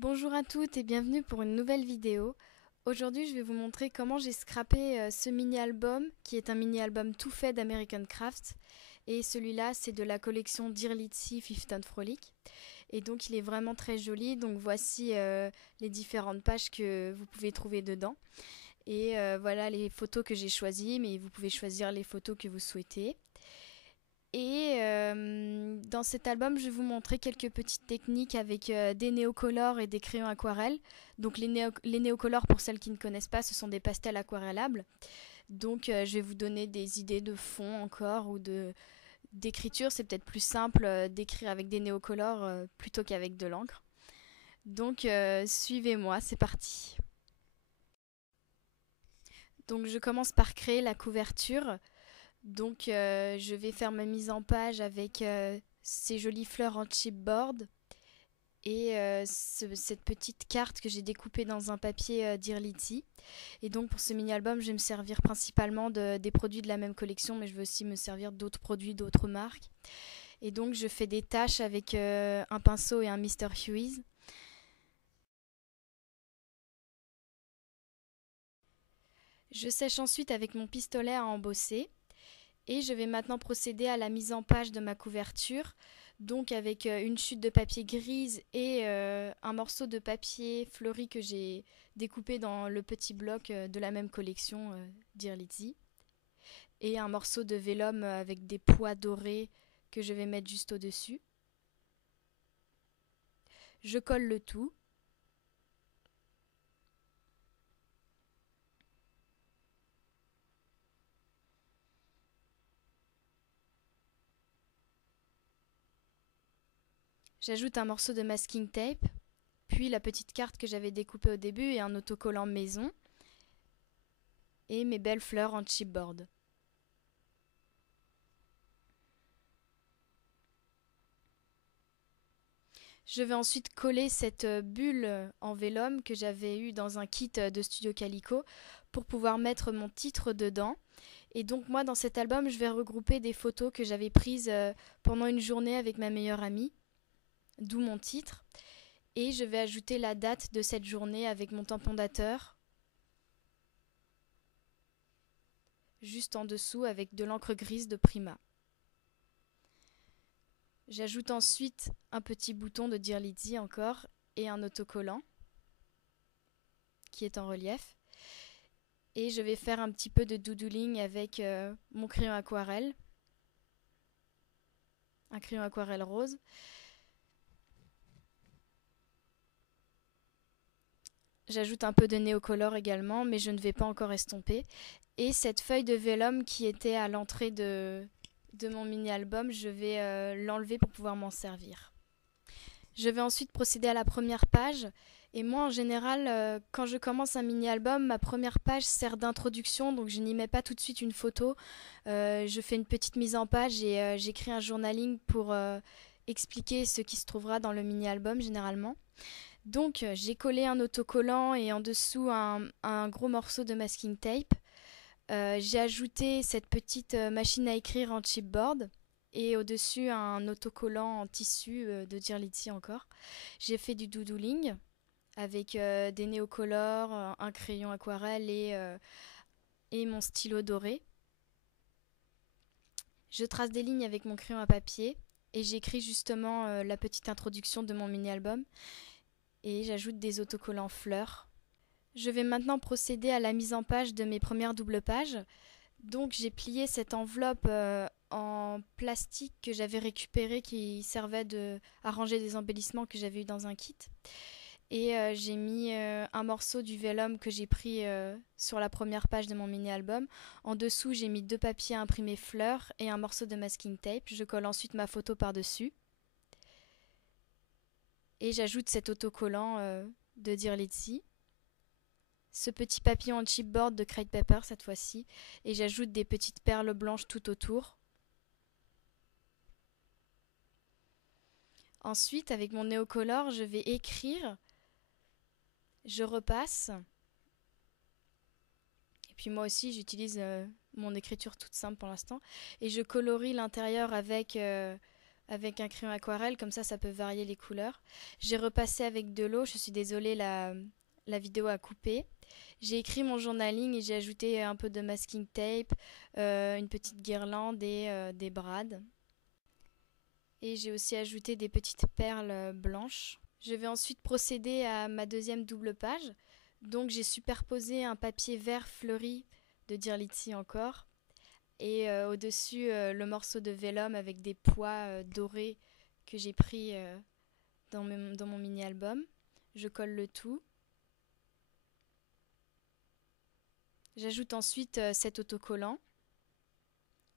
Bonjour à toutes et bienvenue pour une nouvelle vidéo. Aujourd'hui, je vais vous montrer comment j'ai scrappé ce mini-album qui est un mini-album tout fait d'American Crafts. Et celui-là, c'est de la collection Dear Litzy Fifth and Frolic. Et donc, il est vraiment très joli. Donc, voici les différentes pages que vous pouvez trouver dedans. Et voilà les photos que j'ai choisies, mais vous pouvez choisir les photos que vous souhaitez. Et dans cet album, je vais vous montrer quelques petites techniques avec des néocolores et des crayons aquarelles. Donc les néocolores, pour celles qui ne connaissent pas, ce sont des pastels aquarellables. Donc je vais vous donner des idées de fond encore ou d'écriture. C'est peut-être plus simple d'écrire avec des néocolores plutôt qu'avec de l'encre. Donc suivez-moi, c'est parti. Donc je commence par créer la couverture. Donc je vais faire ma mise en page avec ces jolies fleurs en chipboard et cette petite carte que j'ai découpée dans un papier Dear Litzy. Et donc pour ce mini-album, je vais me servir principalement des produits de la même collection, mais je vais aussi me servir d'autres produits, d'autres marques. Et donc je fais des taches avec un pinceau et un Mr. Hughes's. Je sèche ensuite avec mon pistolet à embosser. Et je vais maintenant procéder à la mise en page de ma couverture, donc avec une chute de papier grise et un morceau de papier fleuri que j'ai découpé dans le petit bloc de la même collection Dear Litzy, et un morceau de vélum avec des pois dorés que je vais mettre juste au-dessus. Je colle le tout. J'ajoute un morceau de masking tape, puis la petite carte que j'avais découpée au début et un autocollant maison, et mes belles fleurs en chipboard. Je vais ensuite coller cette bulle en vélum que j'avais eue dans un kit de Studio Calico pour pouvoir mettre mon titre dedans. Et donc moi dans cet album je vais regrouper des photos que j'avais prises pendant une journée avec ma meilleure amie, d'où mon titre. Et je vais ajouter la date de cette journée avec mon tampon dateur, juste en dessous avec de l'encre grise de Prima. J'ajoute ensuite un petit bouton de Dear Litzy encore et un autocollant qui est en relief. Et je vais faire un petit peu de doodling avec mon crayon aquarelle, un crayon aquarelle rose. J'ajoute un peu de néocolore également, mais je ne vais pas encore estomper. Et cette feuille de vélum qui était à l'entrée de mon mini-album, je vais l'enlever pour pouvoir m'en servir. Je vais ensuite procéder à la première page. Et moi, en général, quand je commence un mini-album, ma première page sert d'introduction, donc je n'y mets pas tout de suite une photo. Je fais une petite mise en page et j'écris un journaling pour expliquer ce qui se trouvera dans le mini-album, généralement. Donc, j'ai collé un autocollant et en dessous un gros morceau de masking tape. J'ai ajouté cette petite machine à écrire en chipboard et au-dessus un autocollant en tissu de Dear Litzy encore. J'ai fait du doodling avec des néocolores, un crayon aquarelle et mon stylo doré. Je trace des lignes avec mon crayon à papier et j'écris justement la petite introduction de mon mini-album et j'ajoute des autocollants fleurs. Je vais maintenant procéder à la mise en page de mes premières doubles pages. Donc j'ai plié cette enveloppe en plastique que j'avais récupéré qui servait à ranger des embellissements que j'avais eu dans un kit. Et j'ai mis un morceau du vélum que j'ai pris sur la première page de mon mini-album. En dessous, j'ai mis 2 papiers imprimés fleurs et un morceau de masking tape. Je colle ensuite ma photo par-dessus. Et j'ajoute cet autocollant de Dear Litzy. Ce petit papillon en chipboard de Crate Paper cette fois-ci. Et j'ajoute des petites perles blanches tout autour. Ensuite, avec mon néocolore, je vais écrire. Je repasse. Et puis moi aussi, j'utilise mon écriture toute simple pour l'instant. Et je colorie l'intérieur avec avec un crayon aquarelle, comme ça peut varier les couleurs. J'ai repassé avec de l'eau, je suis désolée, la vidéo a coupé. J'ai écrit mon journaling et j'ai ajouté un peu de masking tape, une petite guirlande et des brades. Et j'ai aussi ajouté des petites perles blanches. Je vais ensuite procéder à ma deuxième double page. Donc j'ai superposé un papier vert fleuri de Dirlitzy encore et au-dessus le morceau de vélum avec des pois dorés que j'ai pris dans mon mini-album. Je colle le tout. J'ajoute ensuite cet autocollant.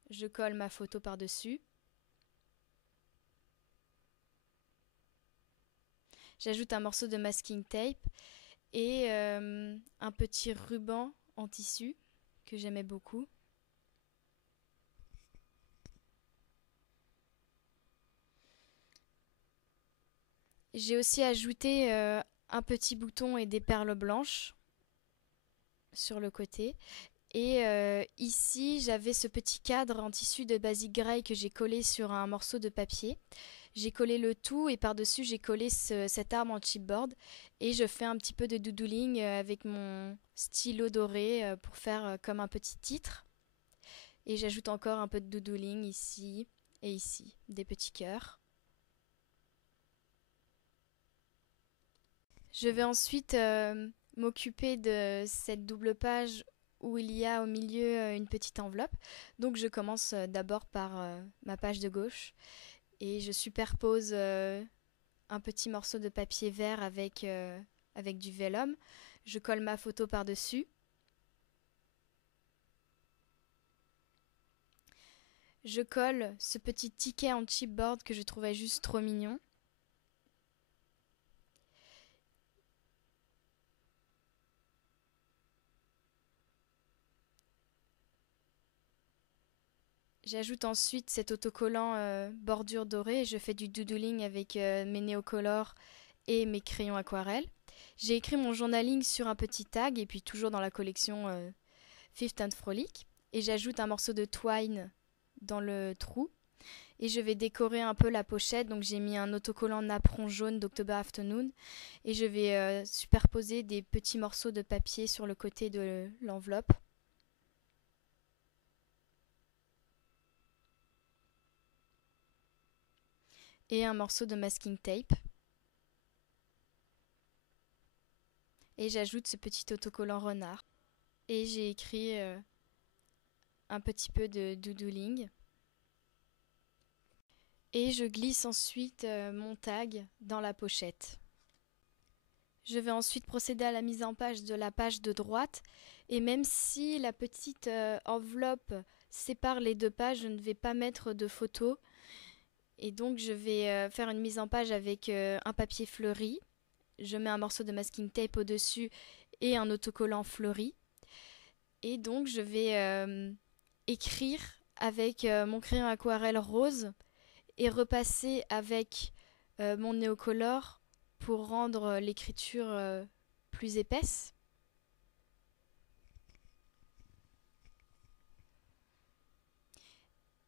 Je colle ma photo par-dessus. J'ajoute un morceau de masking tape et un petit ruban en tissu que j'aimais beaucoup. J'ai aussi ajouté un petit bouton et des perles blanches sur le côté. Et ici, j'avais ce petit cadre en tissu de Basic Grey que j'ai collé sur un morceau de papier. J'ai collé le tout et par-dessus, j'ai collé cet arbre en chipboard. Et je fais un petit peu de doodling avec mon stylo doré pour faire comme un petit titre. Et j'ajoute encore un peu de doodling ici et ici, des petits cœurs. Je vais ensuite m'occuper de cette double page où il y a au milieu une petite enveloppe. Donc je commence d'abord par ma page de gauche et je superpose un petit morceau de papier vert avec du vélum. Je colle ma photo par-dessus. Je colle ce petit ticket en chipboard que je trouvais juste trop mignon. J'ajoute ensuite cet autocollant bordure dorée et je fais du doodling avec mes néocolores et mes crayons aquarelles. J'ai écrit mon journaling sur un petit tag et puis toujours dans la collection Fifth and Frolic. Et j'ajoute un morceau de twine dans le trou. Et je vais décorer un peu la pochette. Donc j'ai mis un autocollant napperon jaune d'October Afternoon. Et je vais superposer des petits morceaux de papier sur le côté de l'enveloppe. Et un morceau de masking tape. Et j'ajoute ce petit autocollant renard. Et j'ai écrit un petit peu de doodling. Et je glisse ensuite mon tag dans la pochette. Je vais ensuite procéder à la mise en page de la page de droite. Et même si la petite enveloppe sépare les deux pages, je ne vais pas mettre de photo. Et donc je vais faire une mise en page avec un papier fleuri. Je mets un morceau de masking tape au-dessus et un autocollant fleuri. Et donc je vais écrire avec mon crayon aquarelle rose et repasser avec mon néocolore pour rendre l'écriture plus épaisse.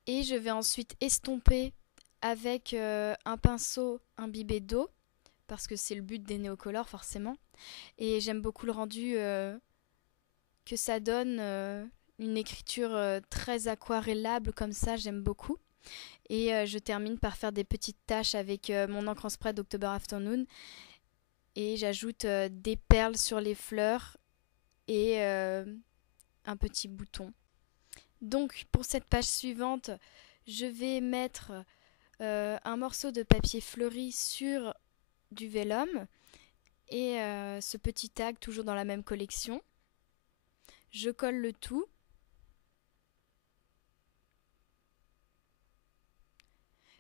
Et je vais ensuite estomper avec un pinceau imbibé d'eau, parce que c'est le but des néocolores forcément. Et j'aime beaucoup le rendu que ça donne, une écriture très aquarellable comme ça, j'aime beaucoup. Et je termine par faire des petites taches avec mon encre en spray d'October Afternoon. Et j'ajoute des perles sur les fleurs et un petit bouton. Donc pour cette page suivante, je vais mettre un morceau de papier fleuri sur du vélum et ce petit tag toujours dans la même collection. Je colle le tout.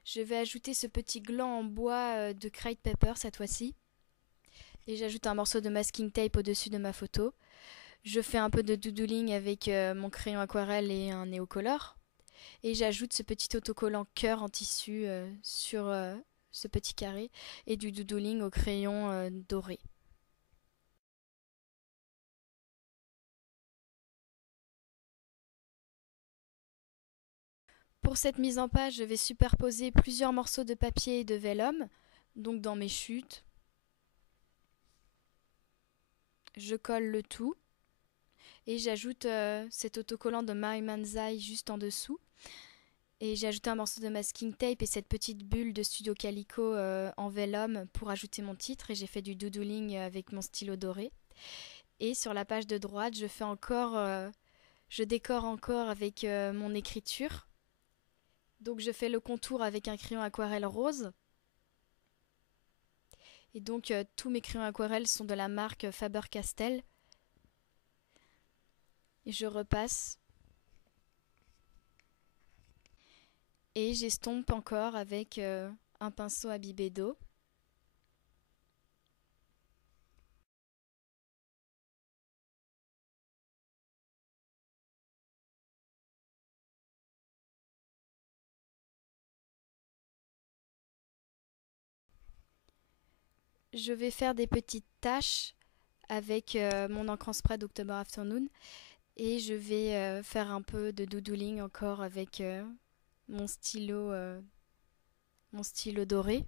Je vais ajouter ce petit gland en bois de Crate Paper cette fois-ci. Et j'ajoute un morceau de masking tape au-dessus de ma photo. Je fais un peu de doodling avec mon crayon aquarelle et un néocolore. Et j'ajoute ce petit autocollant cœur en tissu sur ce petit carré et du doodling au crayon doré. Pour cette mise en page, je vais superposer plusieurs morceaux de papier et de vellum, donc dans mes chutes. Je colle le tout et j'ajoute cet autocollant de Mary Manzai juste en dessous. Et j'ai ajouté un morceau de masking tape et cette petite bulle de Studio Calico en vellum pour ajouter mon titre. Et j'ai fait du doodling avec mon stylo doré. Et sur la page de droite, je décore encore avec mon écriture. Donc je fais le contour avec un crayon aquarelle rose. Et donc tous mes crayons aquarelles sont de la marque Faber-Castell. Et je repasse. Et j'estompe encore avec un pinceau imbibé d'eau. Je vais faire des petites taches avec mon encre en spray d'October Afternoon et je vais faire un peu de doodling encore avec mon stylo doré.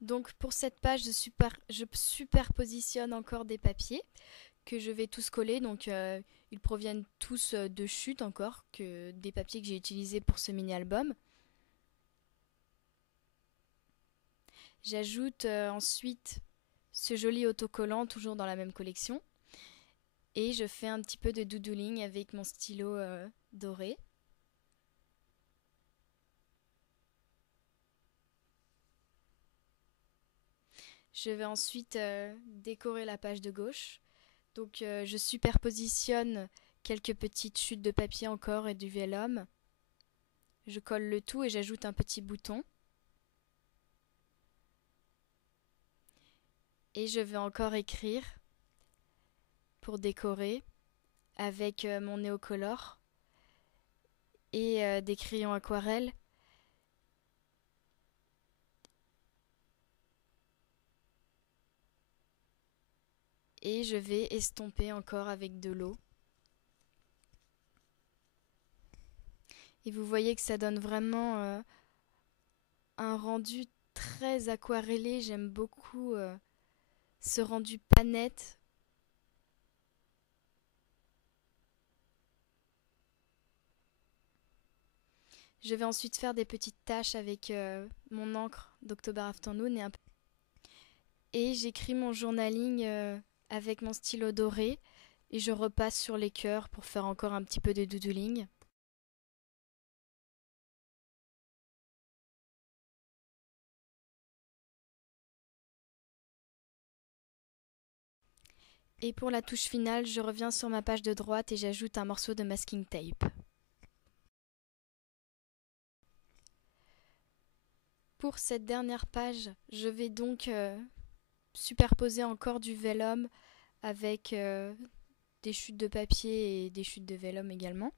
Donc pour cette page, je superpositionne encore des papiers que je vais tous coller. Donc ils proviennent tous de chutes encore, que des papiers que j'ai utilisés pour ce mini-album. J'ajoute ensuite ce joli autocollant, toujours dans la même collection. Et je fais un petit peu de doodling avec mon stylo doré. Je vais ensuite décorer la page de gauche. Donc je superpositionne quelques petites chutes de papier encore et du vellum. Je colle le tout et j'ajoute un petit bouton. Et je vais encore écrire pour décorer avec mon néocolor et des crayons aquarelles. Et je vais estomper encore avec de l'eau. Et vous voyez que ça donne vraiment un rendu très aquarellé. J'aime beaucoup ce rendu pas net. Je vais ensuite faire des petites taches avec mon encre d'October Afternoon et j'écris mon journaling avec mon stylo doré et je repasse sur les cœurs pour faire encore un petit peu de doodling. Et pour la touche finale, je reviens sur ma page de droite et j'ajoute un morceau de masking tape. Pour cette dernière page, je vais donc superposer encore du vellum avec des chutes de papier et des chutes de vellum également.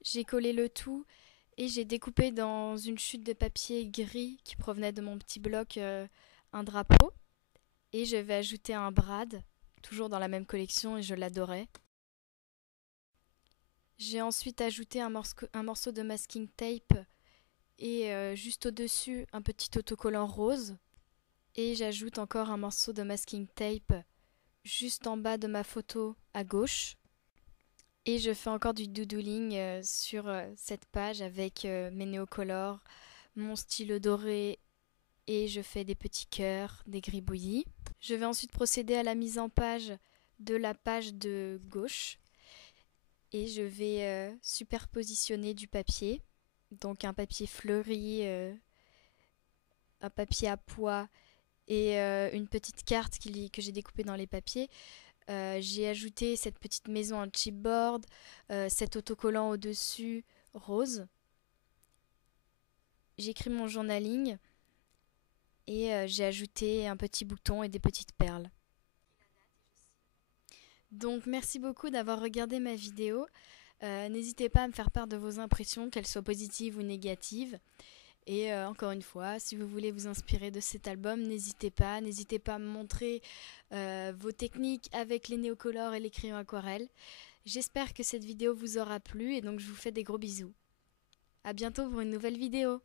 J'ai collé le tout et j'ai découpé dans une chute de papier gris qui provenait de mon petit bloc un drapeau. Et je vais ajouter un brad, toujours dans la même collection et je l'adorais. J'ai ensuite ajouté un morceau de masking tape et juste au-dessus un petit autocollant rose. Et j'ajoute encore un morceau de masking tape juste en bas de ma photo à gauche. Et je fais encore du doodling sur cette page avec mes néocolores, mon stylo doré et je fais des petits cœurs, des gribouillis. Je vais ensuite procéder à la mise en page de la page de gauche et je vais superpositionner du papier. Donc un papier fleuri, un papier à pois et une petite carte que j'ai découpée dans les papiers. J'ai ajouté cette petite maison en chipboard, cet autocollant au-dessus rose. J'écris mon journaling et j'ai ajouté un petit bouton et des petites perles. Donc merci beaucoup d'avoir regardé ma vidéo. N'hésitez pas à me faire part de vos impressions, qu'elles soient positives ou négatives. Et encore une fois, si vous voulez vous inspirer de cet album, n'hésitez pas à me montrer vos techniques avec les néocolores et les crayons aquarelles. J'espère que cette vidéo vous aura plu et donc je vous fais des gros bisous. À bientôt pour une nouvelle vidéo.